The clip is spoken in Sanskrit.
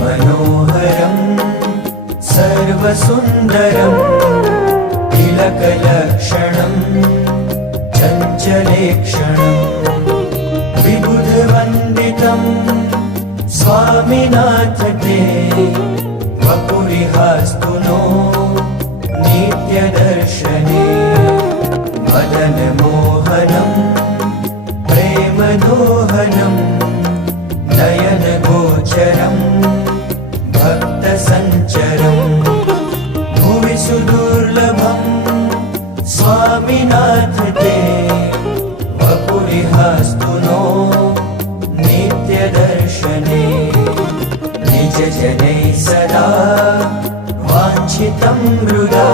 मनोहरं सर्वसुन्दरं तिलकलक्षणं चञ्चलेक्षणं विबुधवन्दितं स्वामिनाथ ते वपुरिहास्तु नो नित्यदर्शने मदनमोहनं प्रेमदोहनं नयनगोचरं भक्तसञ्चरं भुवि सुदुर्लभं स्वामिनाथ ते वपुरिहास्तु नो नित्यदर्शने निजजनैः सदा वाञ्छितं हृदा